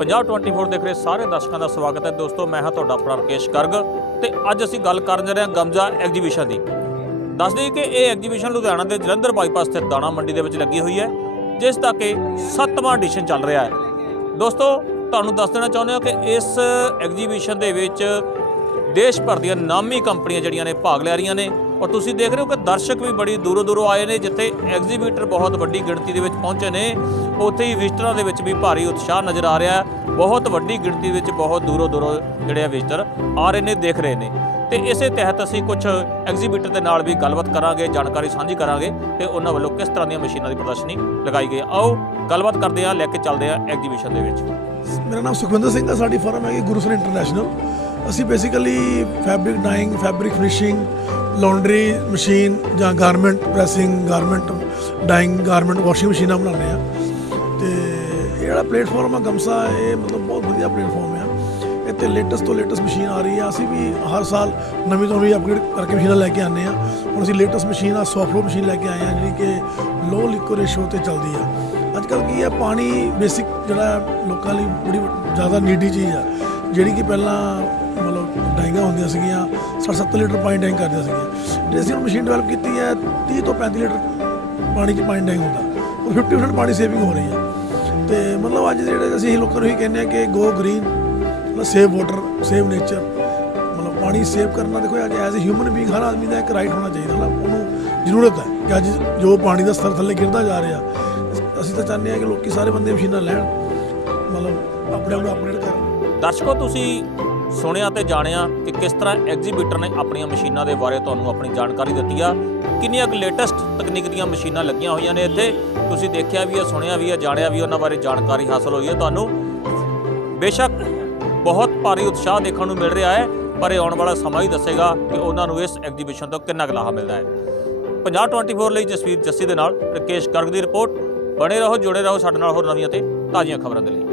50-24 देख रहे सारे दर्शकों का स्वागत है दोस्तों। मैं हाँ तुहाडा अपना राकेश गर्ग ते अज असीं गल करन जा रहे हैं गमजा एग्जीबिशन की। दस दें कि यह एग्जीबिशन लुधियाना के जलंधर बाईपास स्थित दाणा मंडी के लगी हुई है, जिसका कि 7वां एडिशन चल रहा है। दोस्तों तुहानूं दस देना चाहुंदे हो कि इस एग्जीबिशन के विच देश भर दी नामी कंपनियां जिहड़ियां ने भाग ले रही ने और तुसीं देख रहे हो कि दर्शक भी बड़ी दूरों दूरों आए ने। जिथे एग्जीबिटर बहुत वड्डी गिणती दे विच पहुंचे ने, उत्थे ही विजिटरां दे विच भी भारी उत्साह नज़र आ रहा है। बहुत वड्डी गिणती विच बहुत दूरों दूरों जिहड़े विजिटर आ रहे ने, देख रहे ने। तो इस तहत असीं कुछ एग्जीबिटर के नाल भी गलबात करांगे, जानकारी साझी करांगे ते उन्हां वल्लों किस तरह दी मशीनां दी प्रदर्शनी लगाई गई। आओ गलबात करदे हां, लैके चलदे हां एग्जीबिशन दे विच। मेरा नाम सुखविंदर सिंह है। साडी फर्म है गुरुसर इंटरनेशनल। ਅਸੀਂ basically fabric dyeing, fabric finishing, laundry machine ਜਾਂ garment pressing, garment dyeing, garment washing मशीनां बनाने तो ये ਜਿਹੜਾ ਪਲੇਟਫਾਰਮ है गमसा, ये मतलब बहुत ਵਧੀਆ ਪਲੇਟਫਾਰਮ है। ਇੱਥੇ लेटेस्ट तो लेटेस्ट मशीन आ रही है। ਅਸੀਂ भी हर साल नवीं ਤੋਂ ਨਵੀਂ अपग्रेड करके मशीनां लैके आने। ਹੁਣ ਅਸੀਂ लेटेस्ट मशीन आ सॉफ्ट मशीन लैके आए हैं जी कि लो लिक्विड रेशो ते चलती है। अजकल की है पानी बेसिक ਜਿਹੜਾ ਲੋਕਾਂ ਲਈ ਬੜੀ ਜ਼ਿਆਦਾ ਨੀਡੀ ਚੀਜ਼ ਆ, ਜਿਹੜੀ ਕਿ ਪਹਿਲਾਂ मतलब ਡਾਈਂਗਾਂ ਹੁੰਦੀਆਂ ਸੀਗੀਆਂ 60-70 ਲੀਟਰ ਪਾਣੀ ਡਾਈਂਗ ਕਰਦੀਆਂ ਸੀਗੀਆਂ। ਜੇ ਅਸੀਂ ਹੁਣ ਮਸ਼ੀਨ ਡਿਵੈਲਪ ਕੀਤੀ ਹੈ 30 ਤੋਂ 35 ਲੀਟਰ ਪਾਣੀ 'ਚ ਪਾਣੀ ਡਾਈਂਗ ਹੁੰਦਾ, ਉਹ 50% ਪਾਣੀ ਸੇਵਿੰਗ ਹੋ ਰਹੀ ਹੈ। ਤੇ ਮਤਲਬ ਅੱਜ ਜਿਹੜੇ ਅਸੀਂ ਲੋਕਾਂ ਨੂੰ ਇਹੀ ਕਹਿੰਦੇ ਹਾਂ ਕਿ ਗੋ ਗ੍ਰੀਨ, मतलब सेव वाटर, सेव नेचर, मतलब पानी सेव करना। देखो अज एज ए ह्यूमन बीइंग हर आदमी का एक राइट होना चाहिए ना, उन्होंने जरूरत है कि अज जो पानी का स्तर थले गिरता जा रहा, असीं तो चाहते हैं कि लोग सारे बंदे मशीनां लैण, मतलब अपने आप अपडेट कर। दर्शकों तुसीं सुनिया ते जानिया कि किस तरह एग्जीबिटर ने अपनी मशीनों के बारे तुहानूं अपनी जानकारी दी आ। किन्नियां लेटेस्ट तकनीक दी मशीनां लगियां होईयां ने इत्थे, तुसीं देखिया भी है, सुनिया भी है, जानिया भी, उन्हां बारे जानकारी हासिल हुई है तुहानूं। बेशक बहुत भारी उत्साह देखने को मिल रहा है, पर आने वाला समा ही दसेगा कि उन्होंने इस एग्जीबिशन तो कितना लाहा मिलता है। 50-24 ਲਈ जसवीर जस्सी ਦੇ ਨਾਲ राकेश गर्ग की रिपोर्ट। बने रहो, जुड़े रहो साडे नाल होर नवीं ते ताज़ियां खबरां दे लई।